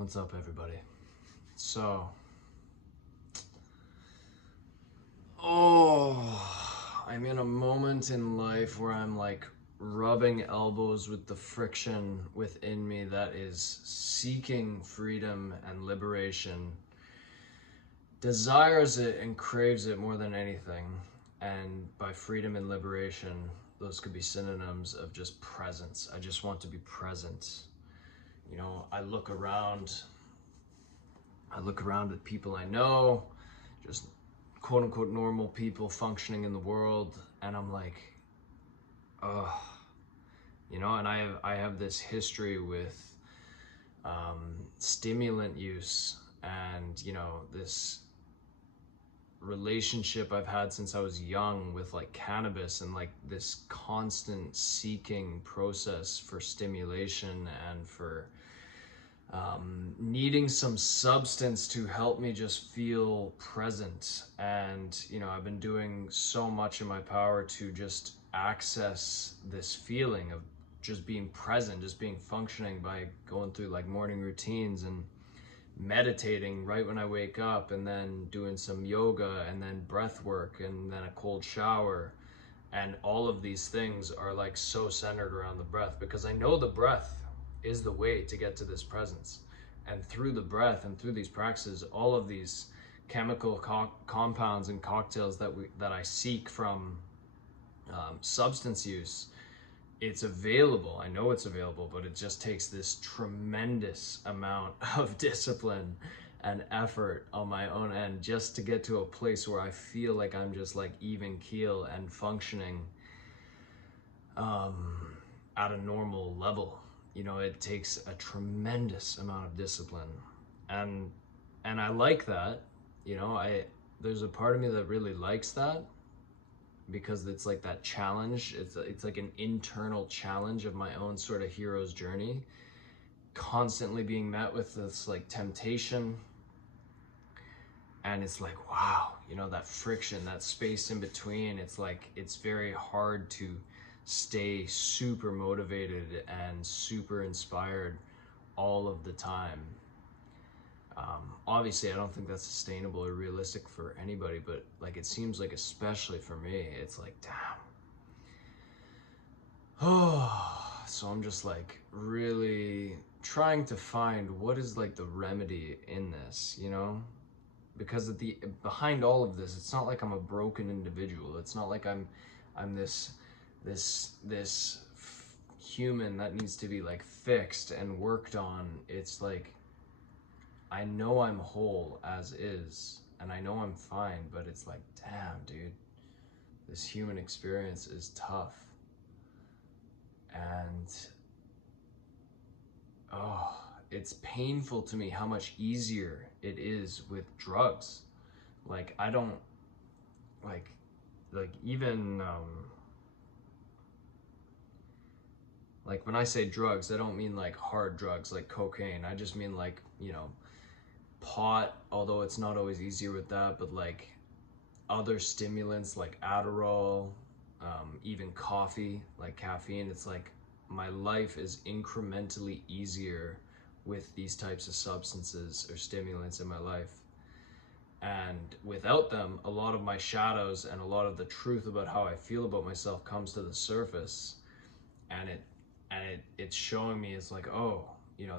What's up, everybody? So, I'm in a moment in life where I'm like rubbing elbows with the friction within me that is seeking freedom and liberation, desires it and craves it more than anything. And by freedom and liberation, those could be synonyms of just presence. I just want to be present. You know, I look around at people I know, just quote unquote normal people functioning in the world, and I'm like, oh, and I have this history with stimulant use, and this relationship I've had since I was young with like cannabis, and like this constant seeking process for stimulation and for needing some substance to help me just feel present. And I've been doing so much in my power to just access this feeling of just being present, just being functioning, by going through like morning routines and meditating right when I wake up, and then doing some yoga, and then breath work, and then a cold shower. And all of these things are like so centered around the breath, because I know the breath is the way to get to this presence. And through the breath and through these practices, all of these chemical compounds and cocktails that I seek from substance use, it's available. I know it's available, but it just takes this tremendous amount of discipline and effort on my own end just to get to a place where I feel like I'm just like even keel and functioning at a normal level. It takes a tremendous amount of discipline, and I like that. There's a part of me that really likes that, because it's like that challenge. It's like an internal challenge of my own sort of hero's journey, constantly being met with this like temptation. And it's like, wow, that friction, that space in between, it's like, it's very hard to stay super motivated and super inspired all of the time. Obviously, I don't think that's sustainable or realistic for anybody, but like, it seems like, especially for me, it's like, damn. Oh, so I'm just like really trying to find what is like the remedy in this, because behind all of this, it's not like I'm a broken individual. It's not like I'm this human that needs to be like fixed and worked on. It's like, I know I'm whole as is, and I know I'm fine, but it's like, damn, dude, this human experience is tough. And it's painful to me how much easier it is with drugs. Like, I don't like even like, when I say drugs, I don't mean like hard drugs like cocaine. I just mean like, pot, although it's not always easier with that, but like other stimulants like Adderall, even coffee, like caffeine. It's like my life is incrementally easier with these types of substances or stimulants in my life. And without them, a lot of my shadows and a lot of the truth about how I feel about myself comes to the surface. And it's showing me, it's like, oh,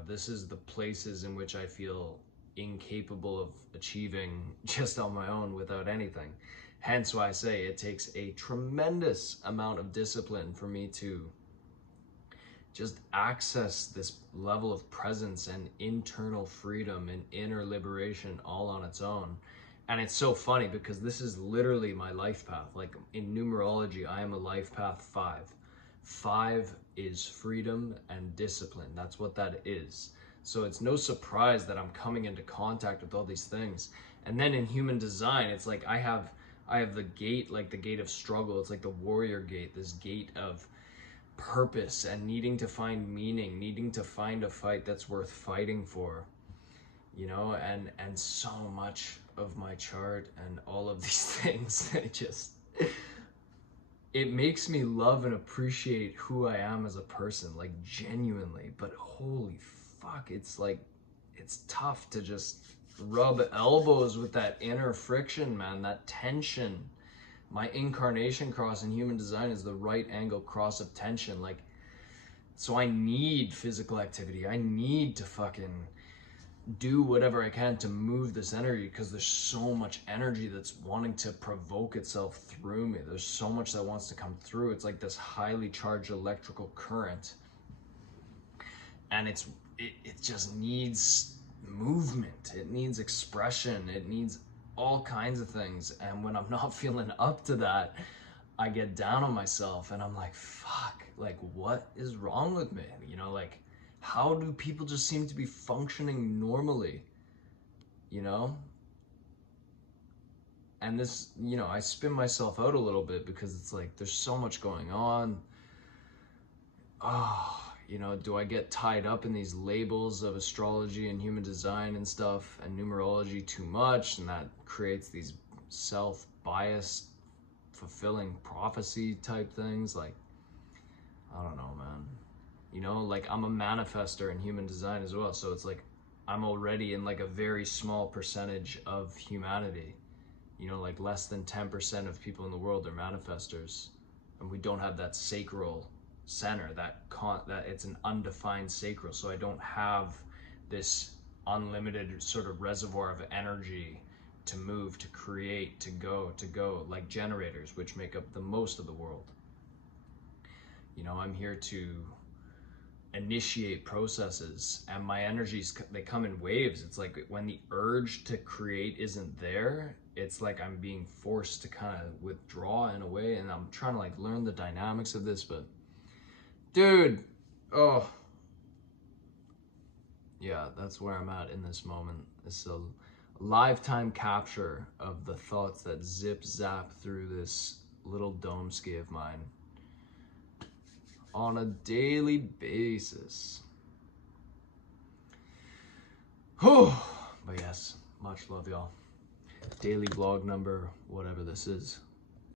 this is the places in which I feel incapable of achieving just on my own without anything. Hence why I say it takes a tremendous amount of discipline for me to just access this level of presence and internal freedom and inner liberation all on its own. And it's so funny, because this is literally my life path. Like, in numerology, I am a life path 5. 5 is freedom and discipline. That's what that is. So it's no surprise that I'm coming into contact with all these things. And then in human design, it's like I have the gate, like the gate of struggle. It's like the warrior gate, this gate of purpose and needing to find meaning, needing to find a fight that's worth fighting for, and so much of my chart and all of these things, it makes me love and appreciate who I am as a person, like, genuinely. But holy fuck, it's it's tough to just rub elbows with that inner friction, man, that tension. My incarnation cross in human design is the right angle cross of tension. Like, so I need physical activity. I need to fucking do whatever I can to move this energy, because there's so much energy that's wanting to provoke itself through me. There's so much that wants to come through. It's like this highly charged electrical current, and it just needs movement. It needs expression. It needs all kinds of things. And when I'm not feeling up to that, I get down on myself and I'm like, fuck, like what is wrong with me? You know, like, how do people just seem to be functioning normally, you know? And this, you know, I spin myself out a little bit because it's like, there's so much going on. Oh, you know, do I get tied up in these labels of astrology and human design and stuff and numerology too much? And that creates these self-biased, fulfilling prophecy type things. Like, I don't know, man. You know, like, I'm a manifester in human design as well. So it's like, I'm already in like a very small percentage of humanity. You know, like less than 10% of people in the world are manifestors. And we don't have that sacral center, that it's an undefined sacral. So I don't have this unlimited sort of reservoir of energy to move, to create, to go, like generators, which make up the most of the world. You know, I'm here to initiate processes, and my energies, they come in waves. It's like when the urge to create isn't there, it's like I'm being forced to kind of withdraw in a way, and I'm trying to like learn the dynamics of this. But dude, oh yeah, that's where I'm at in this moment. It's a lifetime capture of the thoughts that zip zap through this little dome ski of mine on a daily basis. But yes, much love, y'all. Daily vlog number, whatever this is.